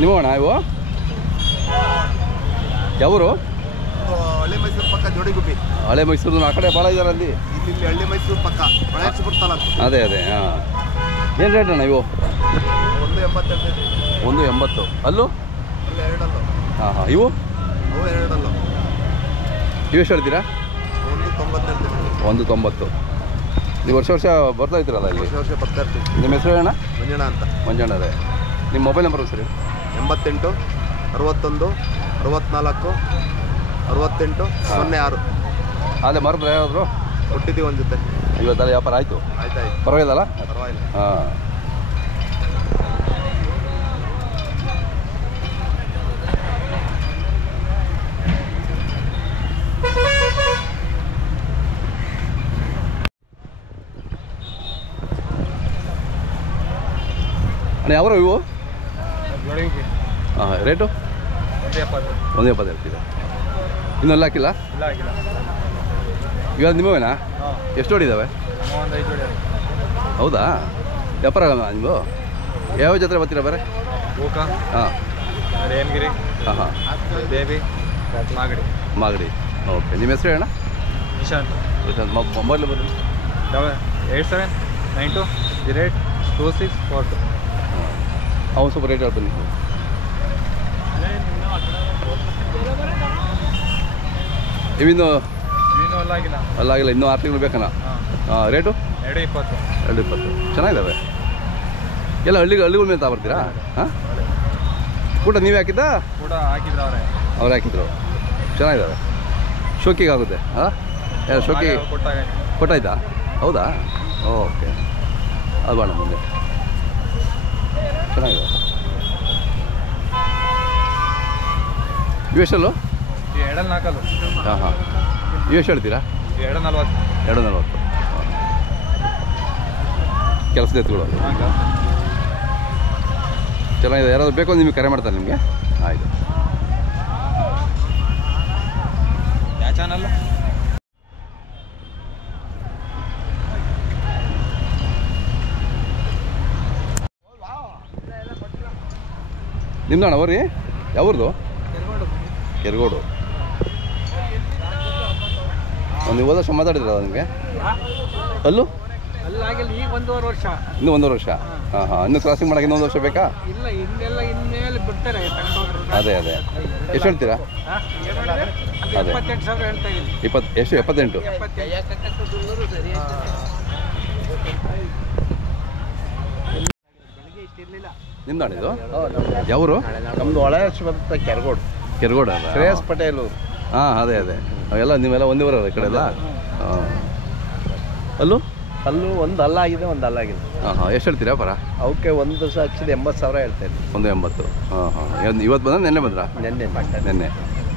ನಿಮ್ಮವಣ್ಣ ಇವು ಯಾವರು? ಹಳ್ಳಿ ಮೈಸೂರು ಪಕ್ಕ ಜೋಡಿಗುಬ್ಬಿ. ಹಳೆ ಮೈಸೂರು ಆ ಕಡೆ ಭಾಳ ಇದ್ದಾರೆ ಅಲ್ಲಿ. ಇಲ್ಲಿ ಹಳ್ಳಿ ಮೈಸೂರು ಪಕ್ಕ ಹೊಳೆಯಾಕ್ಷಪುರ ತಾಲೂಕು. ಅದೇ ಹಾಂ. ಏನು ರೇಟ್ ಅಣ್ಣ ಇವು? 1.80. 1.80. ಅಲ್ಲೂ? ಅಲ್ಲಿ 2 ಅಲ್ಲು. ಹಾಂ ಇವು? ಅವು 2 ಅಲ್ಲು. ಇವು ಎಷ್ಟು ಹೇಳ್ತೀರಾ? 1.90. 1.90. ನೀವು ವರ್ಷ ಬರ್ತಾ ಇದ್ದೀರಲ್ಲ ಇಲ್ಲಿ? ವರ್ಷ ಬರ್ತಾ ಇರ್ತೀವಿ. ನಿಮ್ಮ ಹೆಸರು ಅಣ್ಣ? ಮಂಜಣ್ಣ ಅಂತ. ಮಂಜಣ್ಣರೇ. ನಿಮ್ಮ ಮೊಬೈಲ್ ನಂಬರ್ ಸರಿ? 88 61 64 68 06. ಅಲ್ಲೇ ಮಾರಿದ್ರೆ ಯಾರಾದರೂ ಕೊಟ್ಟಿದ್ದೀವಿ ಒಂದು ಜೊತೆ. ಇವತ್ತೆಲ್ಲ ವ್ಯಾಪಾರ ಆಯಿತು? ಆಯ್ತಾಯ್ತು. ಪರವಾಗಿಲ್ಲಲ್ಲ? ಪರವಾಗಿಲ್ಲ. ಹಾಂ. ಅಣ್ಣ ಯಾವರು ಇವು? ಹಾಂ ರೇಟು? 1.70 ಹೇಳ್ತೀರಾ? ಇನ್ನೆಲ್ಲ ಹಾಕಿಲ್ಲ? ಇವಾಗ ನಿಮ್ಮವೇನಾ? ಎಷ್ಟು ಹೊಡಿದ್ದಾವೆ? ಹೌದಾ? ವ್ಯಾಪಾರ ನೀವು ಯಾವ ಜಾತ್ರೆ ಬರ್ತೀರಾ ಬೇರೆ? ಹಾಂ ರೇಮಗಿರಿ. ಹಾಂ ಬೇಬಿ ಮಾಗಡಿ. ಓಕೆ. ನಿಮ್ಮ ಹೆಸರು ಅಣ್ಣ? ನಿಶಾಂತ್. ಮೊಬೈಲ್ ಬನ್ನಿ. 8792082642. ಹಾಂ ಅವ್ನು ಸ್ವಲ್ಪ ರೇಟ್ ಹೇಳ್ತೀನಿ. ಇವಿನ್ನು ಅಲ್ಲಾಗಿಲ್ಲ, ಇನ್ನೂ 6 ತಿಂಗಳು ಬೇಕಣ್ಣ. ಹಾಂ ರೇಟು? 2.20. ಚೆನ್ನಾಗಿದ್ದಾವೆ ಎಲ್ಲ. ಹಳ್ಳಿಗಳ ಮೇಲೆ ತಗೊಬರ್ತೀರಾ? ಹಾಂ ಊಟ ನೀವೇ ಹಾಕಿದ್ದಾ? ಅವ್ರು ಹಾಕಿದ್ರು. ಚೆನ್ನಾಗಿದ್ದಾವೆ. ಶೋಕಿಗೆ ಆಗುತ್ತೆ. ಹಾಂ ಶೋಕಿ ಕೊಟ್ಟಾಯ್ತಾ? ಹೌದಾ? ಓಕೆ. ಅದು ಬೇಡ ಮುಂದೆ. ಚೆನ್ನಾಗಿದೆ. ಇವೆಷ್ಟಲ್ಲೂ? 2.4. ಹಾಂ ಇವೆಷ್ಟು ಹೇಳ್ತೀರಾ? 2.40. ಕೆಲಸದ ಎತ್ತುಗಳು ಚೆನ್ನಾಗಿದೆ. ಯಾರಾದರೂ ಬೇಕು ಅಂದ್ರೆ ನಿಮಗೆ ಕರೆ ಮಾಡ್ತಾರೆ ನಿಮಗೆ? ಆಯಿತು. ಯಾವ ಚಾನಲ್? ನಿಮ್ದು ಅಣ್ಣ ಅವ್ರಿ? ಯಾವ್ದು? ಕೆರಗೋಡು. ನೀವು ಹೋದ ವರ್ಷ ಮಾತಾಡಿದ್ರಲ್ಲ ನಿಮಗೆ? ಅಲ್ಲೂ ಈಗ 1.5 ವರ್ಷ. ಇನ್ನೂ 1.5 ವರ್ಷ? ಹಾಂ ಇನ್ನೂ ಕ್ರಾಸಿಂಗ್ ಮಾಡೋಕೆ ಇನ್ನೊಂದು ವರ್ಷ ಬೇಕಾ? ಇಲ್ಲ, ಇನ್ನೇಲೆ ಬಿಡ್ತಾರೆ. ಅದೇ ಎಷ್ಟು ಹೇಳ್ತೀರಾ? ಅದೇ 28,000 ಹೇಳ್ತಾ ಇದ್ದೀನಿ. ಎಷ್ಟು? 78. ನಿಮ್ದು ಅಣ್ಣ ಇದು? ಯಾವರು? ನಮ್ದು ಹೊಳೆಯಾಕ್ಷಪುರ ಕೆರಗೋಡು. ಶ್ರೇಯಸ್ ಪಟೇಲ್. ಹಾಂ ಅದೇ ಅವೆಲ್ಲ ನೀವೆಲ್ಲ ಒಂದೇ ಬರೋದು ಈ ಕಡೆ ಎಲ್ಲ? ಹಾಂ ಅಲ್ಲೂ? ಅಲ್ಲೂ ಒಂದು ಅಲ್ಲಾಗಿದೆ, ಒಂದು ಅಲ್ಲಾಗಿದೆ. ಹಾಂ ಎಷ್ಟು ಹೇಳ್ತೀರಾ ಪರ? ಅವಕ್ಕೆ 1,80,000 ಹೇಳ್ತೇನೆ. 1.80. ಹಾಂ ಇವತ್ತು ಬಂದ್ರೆ ನೆನ್ನೆ ಬಂದ್ರಾ? ನೆನ್ನೆ.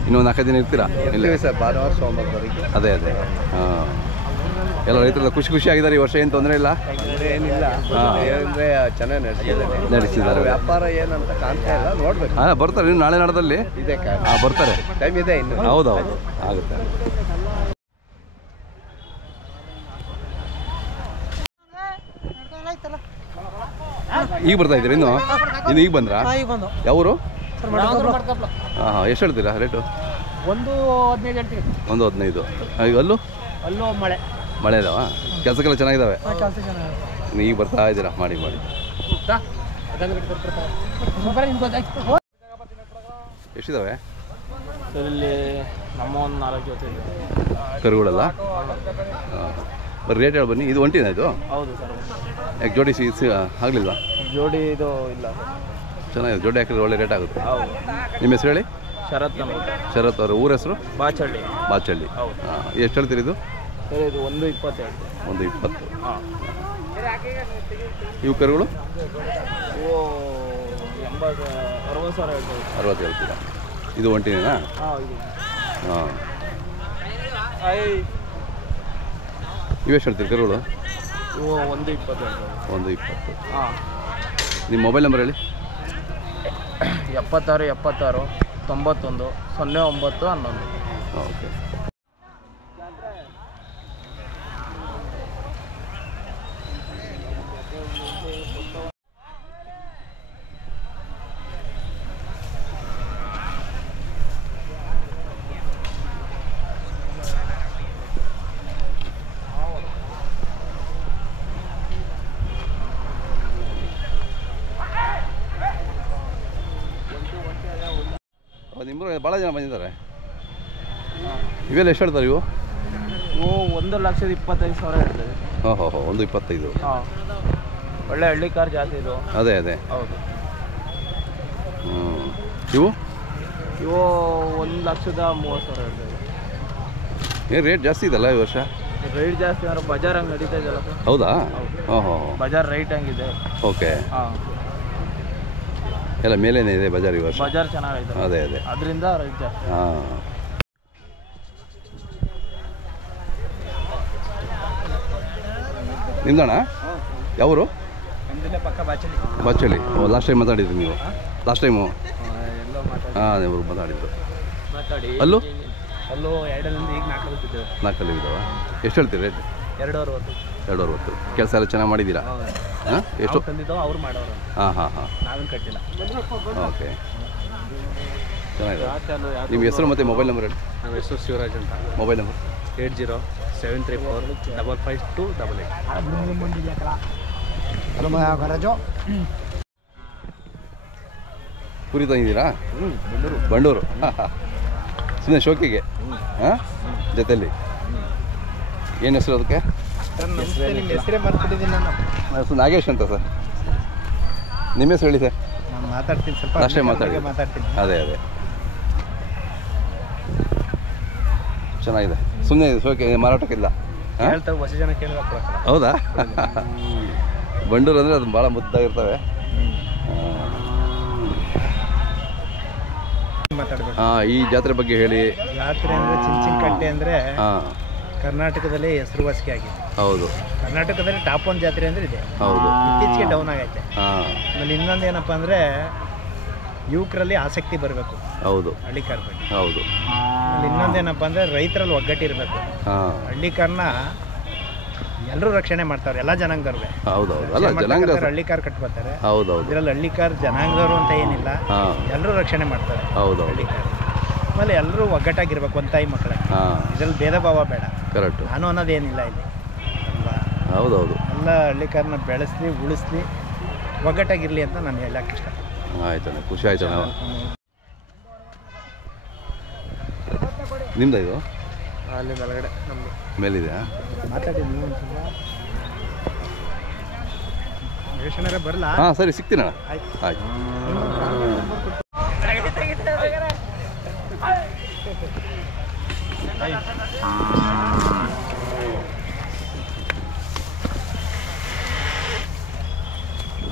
ಇನ್ನೊಂದು 4 ದಿನ ಇರ್ತೀರಾ? ಇಲ್ಲ ಸರ್, ಭಾನುವಾರ ಸೋಮವಾರದವರೆಗೆ. ಅದೇ ಹಾಂ. ಎಲ್ಲ ರೈತರೆಲ್ಲ ಖುಷಿ ಆಗಿದ್ದಾರೆ ಈ ವರ್ಷ? ಏನು ತೊಂದರೆ ಇಲ್ಲ? ಏನಿಲ್ಲ. ಏನಂದರೆ ಚೆನ್ನಾಗಿ ನಡೆಸಿದ್ದಾರೆ. ವ್ಯಾಪಾರ ಏನಂತ ಕಾಣ್ತಾ ಇಲ್ಲ, ನೋಡ್ಬೇಕು. ಹಾಂ ಬರ್ತಾರೆ ಇನ್ನು ನಾಳೆ ನಾಡದಲ್ಲಿ ಇದೆ. ಹಾಂ ಬರ್ತಾರೆ. ಟೈಮ್ ಇದೆ ಇನ್ನು. ಹೌದೌದು ಆಗುತ್ತೆ. ಈಗ ಬರ್ತಾ ಇದ್ದೀರಿ? ಇನ್ನು ಈಗ ಬಂದ್ರಾ? ಯಾವರು? ಹಾಂ ಎಷ್ಟು ಹೇಳ್ತೀರಾ ರೇಟು? 1.15 ಹೇಳ್ತೀವಿ. 1.15. ಅಲ್ಲೂ ಮಳೆ ಇದಾವ? ಕೆಲಸಕ್ಕೆಲ್ಲ ಚೆನ್ನಾಗಿದ್ದಾವೆ? ಈಗ ಬರ್ತಾ ಇದ್ದೀರಾ? ಮಾಡಿ ಎಷ್ಟಿದ್ದಾವೆ? ಸರ್ ಇಲ್ಲಿ ನಮ್ಮ ಒಂದು 4 ಜೊತೆ ಇದೆ ಕರುಗಳಲ್ಲ? ಹಾಂ ಬರೀ ರೇಟ್ ಹೇಳಿ ಬನ್ನಿ. ಇದು ಒಂಟಿನ ಇದು? ಹೌದು ಸರ್. ಯಾಕೆ ಜೋಡಿ ಆಗಲಿಲ್ವಾ? ಜೋಡಿ ಇದು ಇಲ್ಲ. ಚೆನ್ನಾಗಿದೆ. ಜೋಡಿ ಹಾಕಿದ್ರೆ ಒಳ್ಳೆ ರೇಟ್ ಆಗುತ್ತೆ. ಹೌದು. ನಿಮ್ಮ ಹೆಸರು ಹೇಳಿ? ಶರತ್. ಶರತ್ ಅವ್ರ ಊರ ಹೆಸರು? ಬಾಚಳ್ಳಿ. ಹಾಂ ಎಷ್ಟು ಹೇಳ್ತೀರಿ ಇದು? ಸರ್ ಇದು 1.20. 1.20. ಹಾಂ. ಇವು ಕರುಗಳು? ಇವು 60,000 ಹೇಳ್ತೀವಿ. 60 ಹೇಳ್ತೀರಾ? ಇದು ಒಂಟಿನೇನಾ? ಹಾಂ. ಹಾಂ ಇವೆಷ್ಟು ಹೇಳ್ತೀರಿ ಕರುಗಳು? ಇವು 1.20. 1.20. ಹಾಂ. ನಿಮ್ಮ ಮೊಬೈಲ್ ನಂಬರ್ ಹೇಳಿ? 76 91 09 11. ಓಕೆ. ನಿಮ್ಮೂರ ಭಾಳ ಜನ ಬಂದಿದ್ದಾರೆ. ಇವೆಲ್ಲ ಎಷ್ಟು ಹೇಳ್ತಾರೆ ಇವು? ಇವು 1,25,000 ಹೇಳ್ತದೆ. ಓಹೋ 1,25,000. ಹಾಂ, ಒಳ್ಳೆ ಹಳ್ಳಿ ಕಾರ್ ಜಾತಿ ಇದು. ಅದೇ ಹೌದು. ಇವು 1,30,30,000 ಹೇಳ್ತದೆ. ಏನು ರೇಟ್ ಜಾಸ್ತಿ ಇದೆಲ್ಲ ಈ ವರ್ಷ? ರೈಟ್ ಜಾಸ್ತಿ ಅಂದ್ರೆ ಬಜಾರ್ ಹಂಗೆ ನಡೀತಾ ಇದೆಯಲ್ಲ ಸರ್. ಹೌದಾ? ಓಹೋ, ಬಜಾರ್ ರೈಟ್ ಹಂಗಿದೆ. ಓಕೆ. ಹಾಂ, ಎಲ್ಲ ಮೇಲೇನೇ ಇದೆ ಬಜಾರ್ ಈ ವರ್ಷ. ಬಜಾರ್ ಚೆನ್ನಾಗೈತೆ. ಅದೇ ಅದರಿಂದ ರೈಟ್ ಜಾಸ್ತಿ. ಹಾಂ. ನಿಮ್ದಣ್ಣ ಯಾವರು? ಪಕ್ಕ ಬಾಚಲಿ. ಬಾಚಳಿ. ಲಾಸ್ಟ್ ಟೈಮ್ ಮಾತಾಡಿದ್ರಿ ನೀವು? ಲಾಸ್ಟ್ ಟೈಮು ಹಾಂ ಇವರು ಮಾತಾಡಿದ್ರು. ಅಲ್ಲೂ 2 ಈಗ 4 ಇದ್ದಾವೆ. 4 ಇದ್ದಾವ. ಎಷ್ಟು ಹೇಳ್ತೀರಿ ರೇಟ್? 2,60. ಕೆಲಸ ಎಲ್ಲ ಚೆನ್ನಾಗಿ ಮಾಡಿದ್ದೀರಾ? ಹಾಂ, ಎಷ್ಟು ತಂದಿದ್ದಾವೆ ಅವ್ರು ಮಾಡೋರು. ಹಾಂ ನಾವೇನು ಕಟ್ಟಿಲ್ಲ. ಓಕೆ, ಚೆನ್ನಾಗಿದೆ. ನಿಮ್ಮ ಹೆಸರು ಮತ್ತು ಮೊಬೈಲ್ ನಂಬರ್ ಹೇಳಿ. ನಮ್ಮ ಹೆಸರು ಶಿವರಾಜ್ ಅಂತ. Mobile number 8073452588. ಕುರಿ ತಂದಿದ್ದೀರಾ? ಬಂಡೂರು. ಸುಮ್ಮನೆ ಶೋಕಿಗೆ? ಹಾಂ, ಜೊತೆಯಲ್ಲಿ ಏನು ಹೆಸರು ಅದಕ್ಕೆ? ನಿಮ್ಮ ಹೆಸರೇ ಮರ್ತಿದ್ದೀನಿ ನಾನು. ಹೆಸರು ನಾಗೇಶ್ ಅಂತ ಸರ್. ನಿಮ್ಮ ಹೆಸರು ಹೇಳಿ ಸರ್. ನಾನು ಮಾತಾಡ್ತೀನಿ ಸ್ವಲ್ಪ. ಅಷ್ಟೇ ಮಾತಾಡ್ತೀನಿ. ಅದೇ ಚೆನ್ನಾಗಿದೆ. ಸುಮ್ಮನೆ ಶೋಕಿ ಮಾರಾಟಕ್ಕಿಲ್ಲ. ಹೇಳ್ತಾರೆ ಹೊಸ ಜನ ಕೇಳಬೇಕು. ಹೌದಾ? ಬಂಡೂರು ಅಂದರೆ ಅದು ಭಾಳ ಮುದ್ದಾಗಿರ್ತವೆ. ಹಾಂ, ಈ ಜಾತ್ರೆ ಬಗ್ಗೆ ಹೇಳಿ. ಜಾತ್ರೆ ಅಂದರೆ ಚಿಂಚಿನಕಟ್ಟೆ ಅಂದರೆ ಹಾಂ, ಕರ್ನಾಟಕದಲ್ಲಿ ಹೆಸರುವಾಸಿ ಆಗಿದೆ. ಹೌದು, ಕರ್ನಾಟಕದಲ್ಲಿ ಟಾಪ್ 1 ಜಾತ್ರೆ ಅಂದರೆ ಇದೆ. ಹೌದು. ಇತ್ತೀಚೆಗೆ ಡೌನ್ ಆಗೈತೆ. ಹಾಂ, ಆಮೇಲೆ ಇನ್ನೊಂದು ಏನಪ್ಪ ಅಂದರೆ ಯುವಕರಲ್ಲಿ ಆಸಕ್ತಿ ಬರಬೇಕು ಹೌದು, ಹಳ್ಳಿ ಕಾರ್ ಬಗ್ಗೆ. ಹೌದು. ಆಮೇಲೆ ಇನ್ನೊಂದೇನಪ್ಪ ಅಂದರೆ ರೈತರಲ್ಲಿ ಒಗ್ಗಟ್ಟಿರಬೇಕು. ಹಾಂ, ಹಳ್ಳಿ ಕಾರ್ನ ಎಲ್ಲರೂ ರಕ್ಷಣೆ ಮಾಡ್ತಾರೆ, ಎಲ್ಲ ಜನಾಂಗದವ್ರೆ. ಹೌದೌದು. ಅಲ್ಲ ಜನಾಂಗ ಹಳ್ಳಿ ಕಾರ್ ಕಟ್ಕೋತಾರೆ. ಹೌದೌದು. ಇದರಲ್ಲಿ ಹಳ್ಳಿ ಕಾರ್ ಜನಾಂಗದವರು ಅಂತ ಏನಿಲ್ಲ, ಹಾಂ, ಎಲ್ಲರೂ ರಕ್ಷಣೆ ಮಾಡ್ತಾರೆ ಹೌದೌದು. ಹಳ್ಳಿ ಕಾರ್. ಆಮೇಲೆ ಎಲ್ಲರೂ ಒಗ್ಗಟ್ಟಾಗಿರ್ಬೇಕು, ಒಂದು ತಾಯಿ ಮಕ್ಕಳಿಗೆ. ಹಾಂ, ಇದರಲ್ಲಿ ಭೇದ ಭಾವ ಬೇಡ. ಕರೆಕ್ಟು. ನಾನು ಅನ್ನೋದೇನಿಲ್ಲ ಇಲ್ಲಿ ಅಲ್ವಾ. ಹೌದೌದು. ಎಲ್ಲ ಹಳ್ಳಿ ಕಾರ್ನ ಬೆಳೆಸ್ಲಿ, ಉಳಿಸ್ಲಿ, ಒಗ್ಗಟ್ಟಾಗಿರಲಿ ಅಂತ ನಾನು ಹೇಳಕ್ಕೆ ಇಷ್ಟ. ಆಯ್ತಾನೆ, ಖುಷಿ ಆಯ್ತಾನೆ. ನಿಮ್ದು ಇದು ಅಲ್ಲಿ ಮೇಲ್ಗಡೆ ನಮ್ಮದು ಮೇಲಿದೆಯಾ? ಮಾತಾಡಿ ನೀವು ಒಂದ್ಸಲ. ರೇಷನರೇ ಬರಲ್ಲ? ಹಾಂ, ಸರಿ, ಸಿಗ್ತೀನಣ್ಣ. ಆಯ್ತು. ಆಯ್ತು.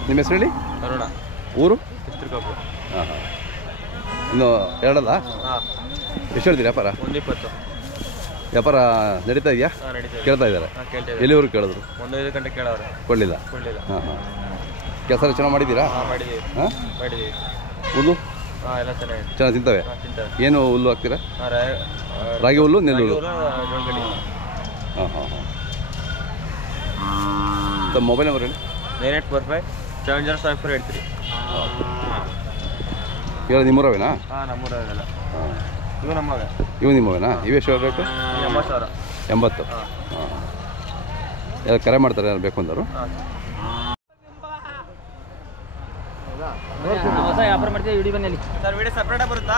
ನಿಮ್ಮ ಹೆಸರು ಹೇಳಿ. ಅರುಣ. ಊರು? ಚಿತ್ರಕಾಪುರ. ಹಾಂ. ಇನ್ನು ಎರಡಲ್ಲ? ಹಾಂ. ಎಷ್ಟು ಹೇಳ್ತೀರಿ ವ್ಯಾಪಾರ? 120. ವ್ಯಾಪಾರ ನಡೀತಾ ಇದೆಯಾ? ಕೇಳ್ತಾ ಇದ್ದಾರೆ. ಎಲ್ಲಿವರೆಗೂ ಕೇಳಿದ್ರು? 1:05 ಗಂಟೆ ಕೇಳೋರು. ಕೊಡಲಿಲ್ಲ? ಹಾಂ. ಕೆಲಸ ಚೆನ್ನಾಗಿ ಮಾಡಿದ್ದೀರಾ? ಮಾಡಿದ್ದೀವಿ. ಹಾಂ, ಮಾಡಿದ್ದೀವಿ. ಹುಲ್ಲು ಎಲ್ಲ ಚೆನ್ನಾಗಿ ತಿಂತವೆ? ಏನು ಹುಲ್ಲು ಹಾಕ್ತೀರಾ? ರಾಗಿ ಹುಲ್ಲು, ನೆಲ್ಲು ಹುಲ್ಲು? ಹಾಂ. ತಮ್ಮ ಮೊಬೈಲ್ ನಂಬರ್ ಹೇಳಿ. 9845705483. ಹೇಳಿ. ನಿಮ್ಮೂರವೇನಾ? ಹಾಂ, ನಮ್ಮೂರಲ್ಲ. ಹಾಂ, ಇವು ನಮ್ಮವೆ. ಇವು ನಿಮ್ಮವೇನಾ? ಇವೆಷ್ಟು ರೇಟು? 80,000. 80. ಹಾಂ. ಎಲ್ಲ ಕರೆ ಮಾಡ್ತಾರೆ ಏನಾರು ಬೇಕು ಅಂದರು? ಹೊಸ ವ್ಯಾಪಾರ ಮಾಡ್ತೀವಿ. ವಿಡಿಯೋ ಬನ್ನಿ. ಸರ್, ವಿಡಿಯೋ ಸಪ್ರೇಟಾಗಿ ಬರುತ್ತಾ?